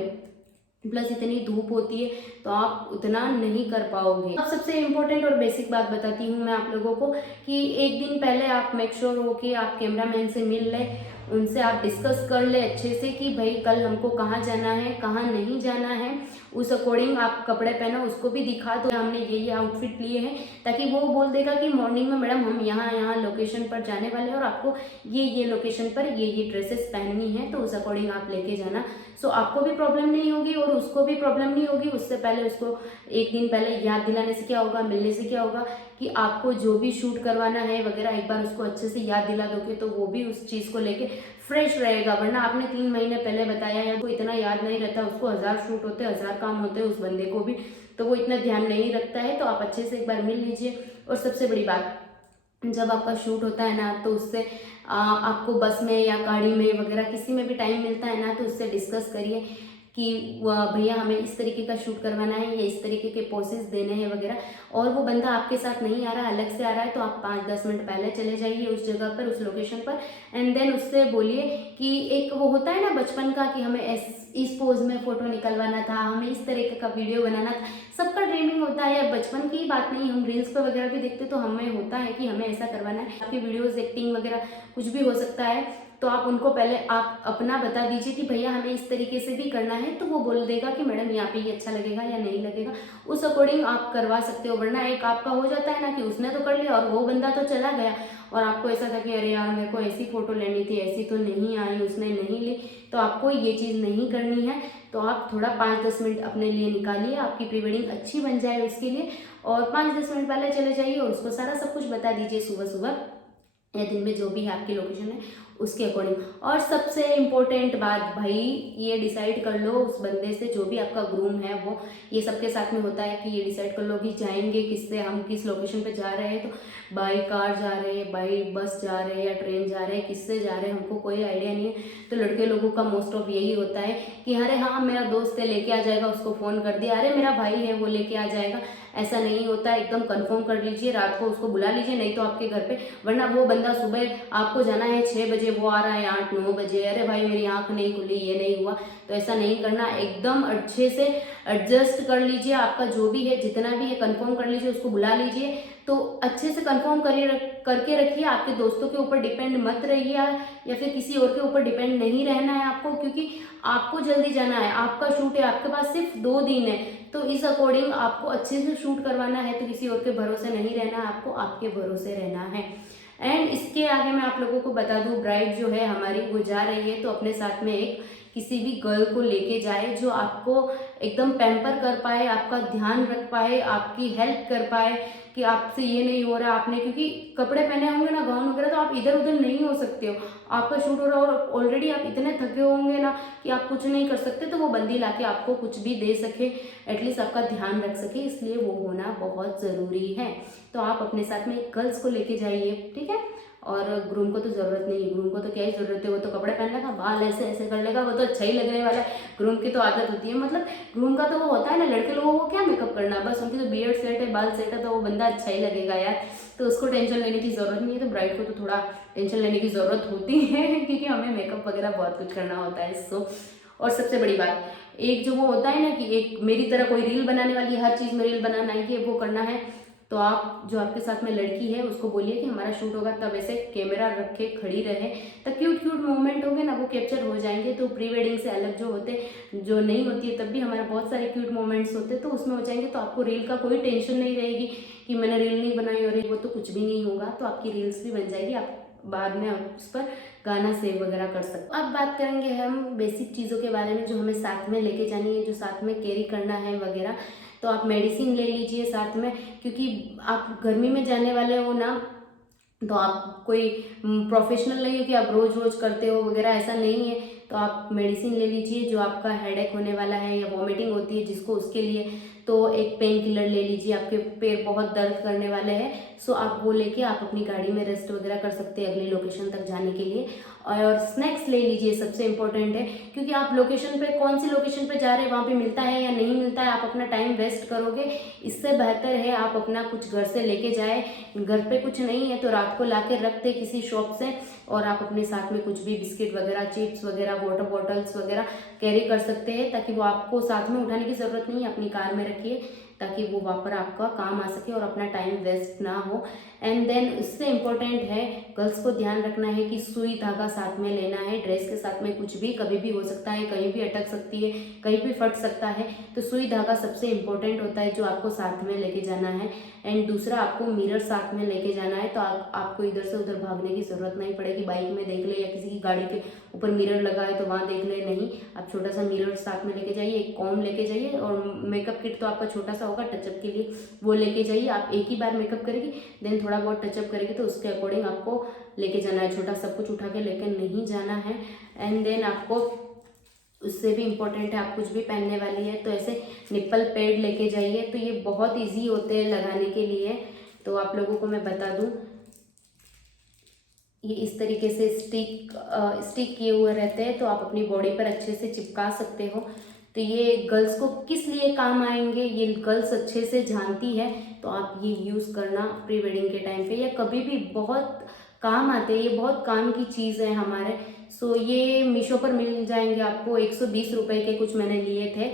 प्लस इतनी धूप होती है तो आप उतना नहीं कर पाओगे। अब सबसे इम्पोर्टेंट और बेसिक बात बताती हूँ मैं आप लोगों को कि एक दिन पहले आप मेक श्योर हो कि आप कैमरामैन से मिल लें, उनसे आप डिस्कस कर ले अच्छे से कि भाई कल हमको कहाँ जाना है, कहाँ नहीं जाना है, उस अकॉर्डिंग आप कपड़े पहनो, उसको भी दिखा दो हमने ये आउटफिट लिए हैं, ताकि वो बोल देगा कि मॉर्निंग में मैडम हम यहाँ लोकेशन पर जाने वाले हैं और आपको ये लोकेशन पर ये ड्रेसेस पहननी है, तो उस अकॉर्डिंग आप लेके जाना। सो आपको भी प्रॉब्लम नहीं होगी और उसको भी प्रॉब्लम नहीं होगी। उससे पहले उसको एक दिन पहले याद दिलाने से क्या होगा, मिलने से क्या होगा कि आपको जो भी शूट करवाना है वगैरह एक बार उसको अच्छे से याद दिला दोगे तो वो भी उस चीज़ को लेके फ्रेश रहेगा। वरना आपने 3 महीने पहले बताया है, तो इतना याद नहीं रहता, उसको 1000 शूट होते हैं, 1000 काम होते हैं उस बंदे को भी, तो वो इतना ध्यान नहीं रखता है। तो आप अच्छे से एक बार मिल लीजिए। और सबसे बड़ी बात, जब आपका शूट होता है ना, तो उससे आपको बस में या गाड़ी में वगैरह किसी में भी टाइम मिलता है ना, तो उससे डिस्कस करिए कि भैया हमें इस तरीके का शूट करवाना है या इस तरीके के पोसेस देने हैं वगैरह, और वो बंदा आपके साथ नहीं आ रहा है, अलग से आ रहा है, तो आप 5-10 मिनट पहले चले जाइए उस जगह पर, उस लोकेशन पर, एंड देन उससे बोलिए कि एक वो होता है ना बचपन का कि हमें इस पोज में फोटो निकलवाना था, हमें इस तरीके का वीडियो बनाना था। सबका ड्रीमिंग होता है, बचपन की बात नहीं, हम रील्स पर वगैरह भी देखते तो हमें होता है कि हमें ऐसा करवाना है। आपकी वीडियोज, एक्टिंग वगैरह कुछ भी हो सकता है, तो आप उनको पहले आप अपना बता दीजिए कि भैया हमें इस तरीके से भी करना है, तो वो बोल देगा कि मैडम यहाँ पे ये अच्छा लगेगा या नहीं लगेगा, उस अकॉर्डिंग आप करवा सकते हो। वरना एक आपका हो जाता है ना कि उसने तो कर लिया और वो बंदा तो चला गया और आपको ऐसा था कि अरे यार मेरे को ऐसी फोटो लेनी थी, ऐसी तो नहीं आई, उसने नहीं ली, तो आपको ये चीज़ नहीं करनी है। तो आप थोड़ा 5-10 मिनट अपने लिए निकालिए, आपकी प्री वेडिंग अच्छी बन जाए उसके लिए, और 5-10 मिनट पहले चले जाइए और उसको सारा सब कुछ बता दीजिए सुबह सुबह या दिन में, जो भी है आपकी लोकेशन है उसके अकॉर्डिंग। और सबसे इम्पोर्टेंट बात भाई, ये डिसाइड कर लो उस बंदे से, जो भी आपका ग्रूम है वो, ये सबके साथ में होता है कि ये डिसाइड कर लो कि जाएंगे किससे, हम किस लोकेशन पे जा रहे हैं, तो बाई कार जा रहे हैं, बाई बस जा रहे हैं या ट्रेन जा रहे हैं, किससे जा रहे हैं हमको कोई आइडिया नहीं है। तो लड़के लोगों का मोस्ट ऑफ यही होता है कि अरे हाँ मेरा दोस्त है लेके आ जाएगा, उसको फ़ोन कर दिया, अरे मेरा भाई है वो लेके आ जाएगा। ऐसा नहीं होता, एकदम कंफर्म कर लीजिए, रात को उसको बुला लीजिए, नहीं तो आपके घर पे, वरना वो बंदा सुबह आपको जाना है 6 बजे, वो आ रहा है 8-9 बजे, अरे भाई मेरी आंख नहीं खुली, ये नहीं हुआ, तो ऐसा नहीं करना। एकदम अच्छे से एडजस्ट कर लीजिए, आपका जो भी है जितना भी है कंफर्म कर लीजिए, उसको बुला लीजिए, तो अच्छे से कंफर्म करके रखिए। आपके दोस्तों के ऊपर डिपेंड मत रहिए या फिर किसी और के ऊपर डिपेंड नहीं रहना है आपको, क्योंकि आपको जल्दी जाना है, आपका शूट है, आपके पास सिर्फ 2 दिन है, तो इस अकॉर्डिंग आपको अच्छे से शूट करवाना है, तो किसी और के भरोसे नहीं रहना, आपको आपके भरोसे रहना है। एंड इसके आगे मैं आप लोगों को बता दूं, ब्राइड जो है हमारी वो जा रही है, तो अपने साथ में एक किसी भी गर्ल को लेके जाए जो आपको एकदम पैम्पर कर पाए, आपका ध्यान रख पाए, आपकी हेल्प कर पाए कि आपसे ये नहीं हो रहा आपने, क्योंकि कपड़े पहने होंगे ना गाउन वगैरह, तो आप इधर उधर नहीं हो सकते हो, आपका शूट हो रहा हो, ऑलरेडी आप इतने थके होंगे ना कि आप कुछ नहीं कर सकते, तो वो बंदी लाके आपको कुछ भी दे सके, एटलीस्ट आपका ध्यान रख सके, इसलिए वो होना बहुत ज़रूरी है। तो आप अपने साथ में गर्ल्स को लेके जाइए, ठीक है। और ग्रूम को तो ज़रूरत नहीं है, ग्रूम को तो क्या ही ज़रूरत है, वो तो कपड़े पहन लेगा, बाल ऐसे ऐसे कर लेगा, वो तो अच्छा ही लगने वाला है। ग्रूम की तो आदत होती है, मतलब ग्रूम का तो वो होता है ना, लड़के लोगों को क्या मेकअप करना, बस उनकी तो बियर्ड सेट है, बाल सेट है, तो वो बंदा अच्छा ही लगेगा यार, तो उसको टेंशन लेने की ज़रूरत नहीं है। तो ब्राइड को तो थोड़ा टेंशन लेने की ज़रूरत होती है क्योंकि हमें मेकअप वगैरह बहुत कुछ करना होता है। सो और सबसे बड़ी बात, एक जो वो होता है ना कि एक मेरी तरह कोई रील बनाने वाली, हर चीज़ में रील बनाना है, ये वो करना है, तो आप जो आपके साथ में लड़की है उसको बोलिए कि हमारा शूट होगा तब ऐसे कैमरा रख के खड़ी रहे, तब क्यूट क्यूट मोमेंट होंगे ना वो कैप्चर हो जाएंगे। तो प्री वेडिंग से अलग जो होते, जो नहीं होती है, तब भी हमारे बहुत सारे क्यूट मोमेंट्स होते हैं, तो उसमें हो जाएंगे, तो आपको रील का कोई टेंशन नहीं रहेगी कि मैंने रील नहीं बनाई, और वो तो कुछ भी नहीं होगा, तो आपकी रील्स भी बन जाएगी, आप बाद में उस पर गाना सेव वगैरह कर सकते। अब बात करेंगे हम बेसिक चीज़ों के बारे में जो हमें साथ में लेके जानी है, जो साथ में कैरी करना है वगैरह। तो आप मेडिसिन ले लीजिए साथ में, क्योंकि आप गर्मी में जाने वाले हो ना, तो आप कोई प्रोफेशनल नहीं हो कि आप रोज़ रोज़ करते हो वगैरह, ऐसा नहीं है। तो आप मेडिसिन ले लीजिए, जो आपका हेडेक होने वाला है या वॉमिटिंग होती है जिसको, उसके लिए तो एक पेन किलर ले लीजिए, आपके पैर बहुत दर्द करने वाले हैं, सो आप वो लेके आप अपनी गाड़ी में रेस्ट वगैरह कर सकते हैं अगली लोकेशन तक जाने के लिए। और स्नैक्स ले लीजिए, सबसे इम्पोर्टेंट है, क्योंकि आप लोकेशन पे, कौन सी लोकेशन पे जा रहे हैं, वहाँ पे मिलता है या नहीं मिलता है, आप अपना टाइम वेस्ट करोगे, इससे बेहतर है आप अपना कुछ घर से लेके जाए। घर पे कुछ नहीं है तो रात को ला के रख दे किसी शॉप से, और आप अपने साथ में कुछ भी बिस्किट वगैरह, चिप्स वगैरह, वाटर बॉटल्स वगैरह कैरी कर सकते हैं, ताकि वो आपको साथ में उठाने की ज़रूरत नहीं है, अपनी कार में रखिए। ताकि वो वहाँ पर आपका काम आ सके और अपना टाइम वेस्ट ना हो। एंड देन उससे इम्पोर्टेंट है, गर्ल्स को ध्यान रखना है कि सुई धागा साथ में लेना है। ड्रेस के साथ में कुछ भी कभी भी हो सकता है, कहीं भी अटक सकती है, कहीं भी फट सकता है, तो सुई धागा सबसे इम्पोर्टेंट होता है जो आपको साथ में लेके जाना है। एंड दूसरा, आपको मिरर साथ में लेके जाना है, तो आपको इधर से उधर भागने की ज़रूरत नहीं पड़ेगी। बाइक में देख ले या किसी की गाड़ी के ऊपर मिरर लगा है तो वहाँ देख ले, नहीं, आप छोटा सा मिरर साथ में लेके जाइए, एक कॉम लेके जाइए, और मेकअप किट तो आपका छोटा सा होगा टचअप के लिए, वो लेके जाइए। आप एक ही बार मेकअप करेगी, देन थोड़ा बहुत टचअप करेगी, तो उसके अकॉर्डिंग आपको लेके जाना है। छोटा सब कुछ उठा के लेके नहीं जाना है। एंड देन आपको उससे भी इम्पोर्टेंट है, आप कुछ भी पहनने वाली है तो ऐसे निप्पल पैड लेके जाइए, तो ये बहुत ईजी होते हैं लगाने के लिए। तो आप लोगों को मैं बता दूं, ये इस तरीके से स्टिक किए हुए रहते हैं, तो आप अपनी बॉडी पर अच्छे से चिपका सकते हो। तो ये गर्ल्स को किस लिए काम आएंगे, ये गर्ल्स अच्छे से जानती है, तो आप ये यूज़ करना प्री वेडिंग के टाइम पे या कभी भी, बहुत काम आते हैं, ये बहुत काम की चीज़ है हमारे। सो ये मीशो पर मिल जाएंगे आपको, 120 रुपये के कुछ मैंने लिए थे,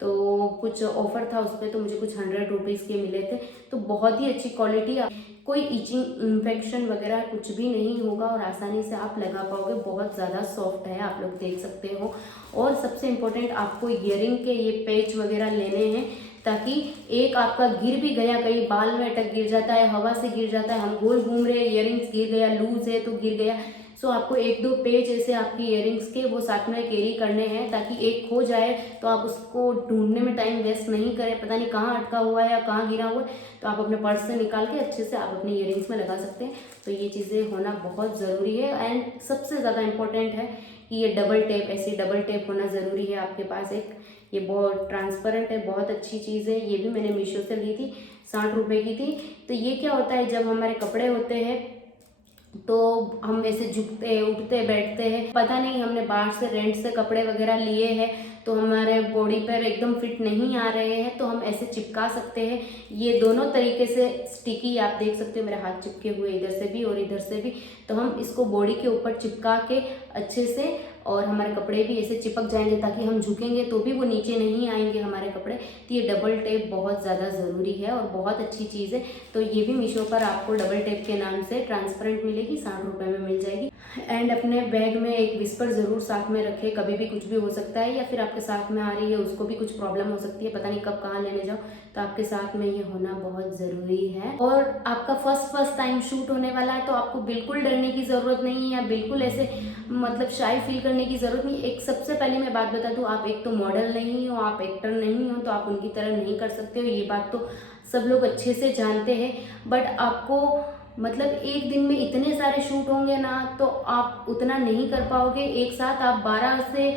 तो कुछ ऑफर था उस पर, तो मुझे कुछ 100 रुपीज़ के मिले थे। तो बहुत ही अच्छी क्वालिटी, कोई इचिंग इन्फेक्शन वगैरह कुछ भी नहीं होगा और आसानी से आप लगा पाओगे। बहुत ज़्यादा सॉफ्ट है, आप लोग देख सकते हो। और सबसे इम्पोर्टेंट, आपको ईयरिंग के ये पैच वगैरह लेने हैं, ताकि एक आपका गिर भी गया, कहीं बाल में अटक गिर जाता है, हवा से गिर जाता है, हम गोल घूम रहे हैं, ईयरिंग्स गिर गया, लूज है तो गिर गया, सो आपको 1-2 पेज ऐसे आपकी ईयरिंग्स के वो साथ में कैरी करने हैं, ताकि एक खो जाए तो आप उसको ढूंढने में टाइम वेस्ट नहीं करें, पता नहीं कहाँ अटका हुआ है या कहाँ गिरा हुआ है, तो आप अपने पर्स से निकाल के अच्छे से आप अपनी ईयरिंग्स में लगा सकते हैं। तो ये चीज़ें होना बहुत ज़रूरी है। एंड सबसे ज़्यादा इम्पोर्टेंट है कि ये डबल टेप, ऐसी डबल टेप होना ज़रूरी है आपके पास एक। ये बहुत ट्रांसपेरेंट है, बहुत अच्छी चीज़ है। ये भी मैंने मीशो से ली थी, 60 रुपये की थी। तो ये क्या होता है, जब हमारे कपड़े होते हैं तो हम ऐसे झुकते उठते बैठते हैं, पता नहीं हमने बाहर से रेंट से कपड़े वगैरह लिए हैं तो हमारे बॉडी पर एकदम फिट नहीं आ रहे हैं, तो हम ऐसे चिपका सकते हैं। ये दोनों तरीके से स्टिकी, आप देख सकते हो मेरे हाथ चिपके हुए इधर से भी और इधर से भी, तो हम इसको बॉडी के ऊपर चिपका के अच्छे से, और हमारे कपड़े भी ऐसे चिपक जाएंगे, ताकि हम झुकेंगे तो भी वो नीचे नहीं आएंगे हमारे कपड़े। तो ये डबल टेप बहुत ज़्यादा ज़रूरी है और बहुत अच्छी चीज़ है। तो ये भी मीशो पर आपको डबल टेप के नाम से ट्रांसपेरेंट मिलेगी, 60 रुपये में मिल जाएगी। एंड अपने बैग में एक विस्पर ज़रूर साथ में रखें, कभी भी कुछ भी हो सकता है, या फिर आपके साथ में आ रही है उसको भी कुछ प्रॉब्लम हो सकती है, पता नहीं कब कहाँ लेने जाओ, तो आपके साथ में ये होना बहुत ज़रूरी है। और आपका फर्स्ट टाइम शूट होने वाला है, तो आपको बिल्कुल डरने की ज़रूरत नहीं है, या बिल्कुल ऐसे मतलब शाय फील करने की ज़रूरत नहीं। एक सबसे पहले मैं बात बता दूँ, आप एक तो मॉडल नहीं हो, आप एक्टर नहीं हो, तो आप उनकी तरह नहीं कर सकते हो, ये बात तो सब लोग अच्छे से जानते हैं। बट आपको मतलब एक दिन में इतने सारे शूट होंगे ना, तो आप उतना नहीं कर पाओगे। एक साथ आप 12 से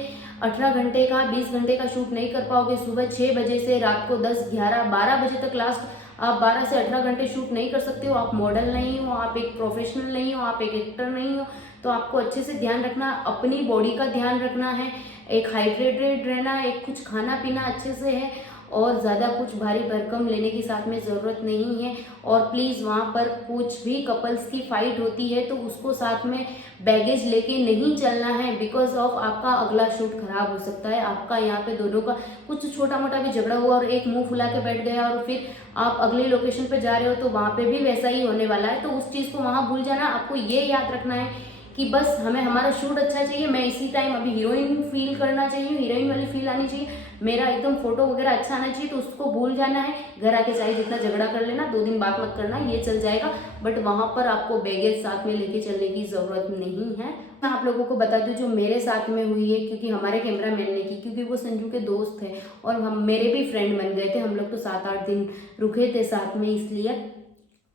18 घंटे का, 20 घंटे का शूट नहीं कर पाओगे। सुबह 6 बजे से रात को 10, 11, 12 बजे तक लास्ट आप 12 से 18 घंटे शूट नहीं कर सकते हो। आप मॉडल नहीं हो, आप एक प्रोफेशनल नहीं हो, आप एक एक्टर नहीं हो, तो आपको अच्छे से ध्यान रखना, अपनी बॉडी का ध्यान रखना है, एक हाइड्रेटेड रहना, एक कुछ खाना पीना अच्छे से है, और ज़्यादा कुछ भारी भरकम लेने की साथ में ज़रूरत नहीं है। और प्लीज़ वहाँ पर कुछ भी कपल्स की फाइट होती है तो उसको साथ में बैगेज लेके नहीं चलना है, बिकॉज ऑफ आपका अगला शूट खराब हो सकता है। आपका यहाँ पे दोनों का कुछ छोटा मोटा भी झगड़ा हुआ और एक मुंह फुला के बैठ गया और फिर आप अगली लोकेशन पे जा रहे हो तो वहाँ पे भी वैसा ही होने वाला है, तो उस चीज़ को वहाँ भूल जाना। आपको ये याद रखना है कि बस हमें हमारा शूट अच्छा चाहिए, मैं इसी टाइम अभी हीरोइन फील करना चाहिए, हीरोइन वाली फील आनी चाहिए, मेरा एकदम फोटो वगैरह अच्छा आना चाहिए, तो उसको भूल जाना है। घर आके चाहे जितना झगड़ा कर लेना, 2 दिन बात मत करना, ये चल जाएगा, बट वहाँ पर आपको बैगेज साथ में लेके चलने की ज़रूरत नहीं है। मैं आप लोगों को बता दूं जो मेरे साथ में हुई है, क्योंकि हमारे कैमरामैन ने की, क्योंकि वो संजू के दोस्त थे और हम मेरे भी फ्रेंड बन गए थे, हम लोग तो 7-8 दिन रुके थे साथ में, इसलिए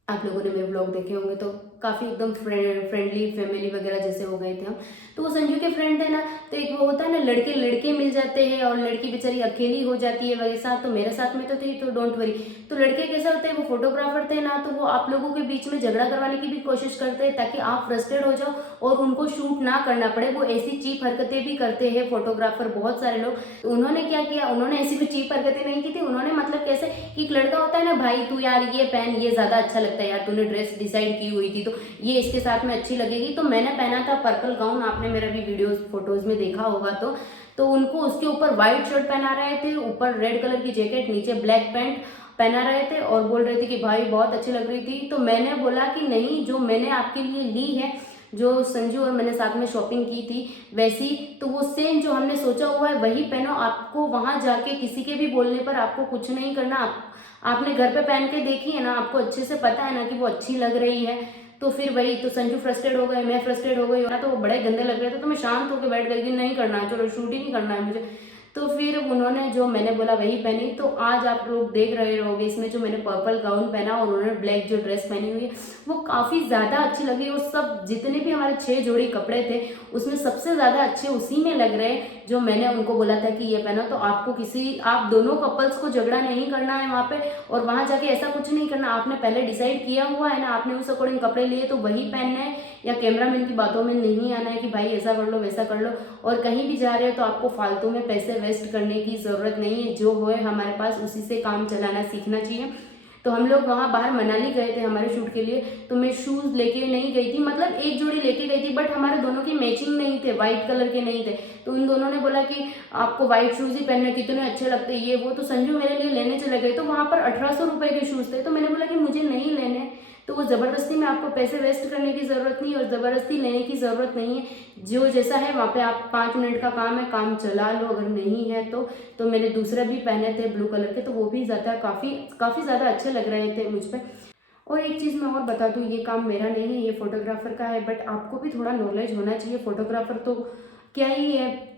आप लोगों ने मेरे ब्लॉग देखे होंगे तो काफ़ी एकदम फ्रेंडली फैमिली वगैरह जैसे हो गए थे हम। तो वो संजू के फ्रेंड थे ना, तो एक वो होता है ना लड़के लड़के मिल जाते हैं और लड़की बेचारी अकेली हो जाती है वैसा, तो मेरे साथ में तो थी, तो डोंट वरी। तो लड़के कैसे होते हैं, वो फोटोग्राफर थे ना, तो वो आप लोगों के बीच में झगड़ा करवाने की भी कोशिश करते हैं ताकि आप फ्रस्ट्रेट हो जाओ और उनको शूट ना करना पड़े। वो ऐसी चीप हरकतें भी करते हैं फोटोग्राफर, बहुत सारे लोग। तो उन्होंने क्या किया, उन्होंने ऐसी कोई चीप हरकतें नहीं की थी, उन्होंने मतलब कैसे कि एक लड़का होता है ना, भाई तू यार ये पहन, ये ज़्यादा अच्छा लगता है यार, तूने ड्रेस डिसाइड की हुई थी तो ये इसके साथ में अच्छी लगेगी। तो मैंने पहना था पर्पल गाउन, आपने मेरा भी वीडियोस फोटोज़ में देखा होगा। तो उनको उसके ऊपर वाइट शर्ट पहना रहे थे, ऊपर रेड कलर की जैकेट, नीचे ब्लैक पैंट पहना रहे थे और बोल रहे थे कि भाई बहुत अच्छी लग रही थी। तो मैंने बोला कि नहीं, जो मैंने आपके लिए ली है, जो संजू और मैंने साथ में शॉपिंग की थी वैसी, तो वो सेम जो हमने सोचा हुआ है वही पहनो। आपको वहां जाके किसी के भी बोलने पर आपको कुछ नहीं करना। आपने घर पे पहन के देखी है ना, आपको अच्छे से पता है ना कि वो अच्छी लग रही है। तो फिर वही, तो संजू फ्रस्ट्रेट हो गए, मैं फ्रस्ट्रेट हो गई, तो वो बड़े गंदे लग रहे थे। तो मैं शांत होकर बैठ गई कि नहीं करना है, चलो शूट ही नहीं करना है मुझे। तो फिर उन्होंने जो मैंने बोला वही पहनी। तो आज आप लोग देख रहे होगे इसमें जो मैंने पर्पल गाउन पहना और उन्होंने ब्लैक जो ड्रेस पहनी हुई है वो काफ़ी ज़्यादा अच्छी लगी। और सब जितने भी हमारे 6 जोड़ी कपड़े थे उसमें सबसे ज़्यादा अच्छे उसी में लग रहे जो मैंने उनको बोला था कि ये पहना। तो आपको आप दोनों कपल्स को झगड़ा नहीं करना है वहाँ पे, और वहाँ जाके ऐसा कुछ नहीं करना। आपने पहले डिसाइड किया हुआ है ना, आपने उस अकॉर्डिंग कपड़े लिए तो वही पहनना है, या कैमरामैन की बातों में नहीं आना है कि भाई ऐसा कर लो वैसा कर लो। और कहीं भी जा रहे हो तो आपको फालतू में पैसे वेस्ट करने की ज़रूरत नहीं है। जो है हमारे पास उसी से काम चलाना सीखना चाहिए। तो हम लोग वहाँ बाहर मनाली गए थे हमारे शूट के लिए। तो मैं शूज़ लेके नहीं गई थी, मतलब एक जोड़ी लेके गई थी, बट हमारे दोनों की मैचिंग नहीं थे, वाइट कलर के नहीं थे। तो इन दोनों ने बोला कि आपको वाइट शूज़ ही पहनने, कितने अच्छे लगते ये वो। तो संजू मेरे लिए लेने चले गए, तो वहाँ पर 1800 रुपये के शूज़ थे। तो मैंने बोला कि मुझे नहीं लेने। तो वो ज़बरदस्ती में, आपको पैसे वेस्ट करने की ज़रूरत नहीं और ज़बरदस्ती लेने की ज़रूरत नहीं है। जो जैसा है वहाँ पे आप 5 मिनट का काम है, काम चला लो, अगर नहीं है तो मैंने दूसरे भी पहने थे ब्लू कलर के, तो वो भी काफ़ी ज़्यादा अच्छे लग रहे थे मुझ पर। और एक चीज़ मैं और बता दूँ, ये काम मेरा नहीं है, ये फोटोग्राफर का है, बट आपको भी थोड़ा नॉलेज होना चाहिए। फोटोग्राफर तो क्या ही है,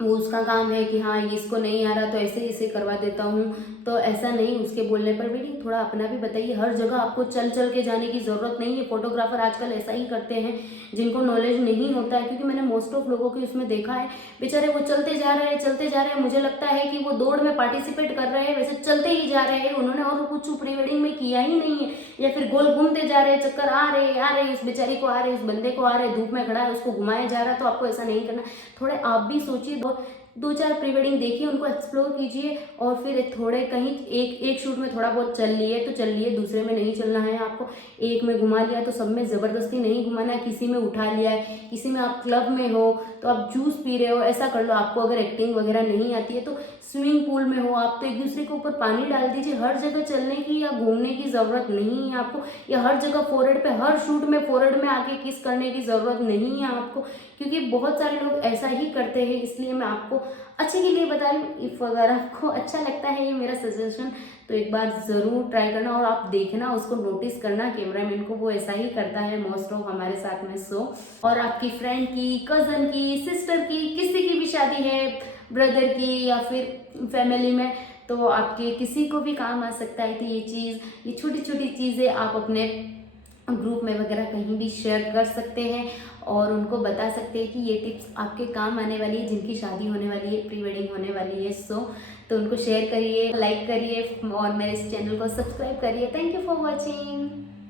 वो उसका काम है कि हाँ ये इसको नहीं आ रहा तो ऐसे इसे करवा देता हूँ। तो ऐसा नहीं, उसके बोलने पर भी थोड़ा अपना भी बताइए। हर जगह आपको चल के जाने की ज़रूरत नहीं है। फोटोग्राफर आजकल ऐसा ही करते हैं जिनको नॉलेज नहीं होता है, क्योंकि मैंने मोस्ट ऑफ लोगों की उसमें देखा है, बेचारे वो चलते जा रहे हैं। मुझे लगता है कि वो दौड़ में पार्टिसिपेट कर रहे हैं, वैसे चलते ही जा रहे हैं। उन्होंने और कुछ प्री वेडिंग में किया ही नहीं है, या फिर गोल घूमते जा रहे हैं, चक्कर आ रहे, इस बेचारी को आ रहे, इस बंदे को आ रहे, धूप में खड़ा है उसको घुमाया जा रहा है। तो आपको ऐसा नहीं करना। थोड़े आप भी सोचिए, 2-4 प्री वेडिंग देखिए, उनको एक्सप्लोर कीजिए, और फिर थोड़े कहीं एक शूट में थोड़ा बहुत चल लिए तो चल लिए, दूसरे में नहीं चलना है आपको। एक में घुमा लिया तो सब में ज़बरदस्ती नहीं घुमाना है। किसी में उठा लिया है, किसी में आप क्लब में हो तो आप जूस पी रहे हो, ऐसा कर लो। आपको अगर एक्टिंग वगैरह नहीं आती है तो स्विमिंग पूल में हो आप, तो एक दूसरे के ऊपर पानी डाल दीजिए। हर जगह चलने की या घूमने की ज़रूरत नहीं है आपको, या हर जगह फोरहेड पे, हर शूट में फोरहेड में आके किस करने की ज़रूरत नहीं है आपको, क्योंकि बहुत सारे लोग ऐसा ही करते हैं। इसलिए मैं आपको अच्छे के लिए बता रही हूँ। इफ़ अगर आपको अच्छा लगता है ये मेरा सजेशन तो एक बार ज़रूर ट्राई करना, और आप देखना, उसको नोटिस करना कैमरामैन को, वो ऐसा ही करता है मोस्ट ऑफ हमारे साथ में। और आपकी फ्रेंड की, कज़न की, सिस्टर की, किसी की भी शादी है, ब्रदर की या फिर फैमिली में, तो आपके किसी को भी काम आ सकता है। तो ये चीज़, ये छोटी छोटी चीज़ें आप अपने ग्रुप में वगैरह कहीं भी शेयर कर सकते हैं और उनको बता सकते हैं कि ये टिप्स आपके काम आने वाली है, जिनकी शादी होने वाली है, प्री वेडिंग होने वाली है। तो उनको शेयर करिए, लाइक करिए और मेरे इस चैनल को सब्सक्राइब करिए। Thank you for watching.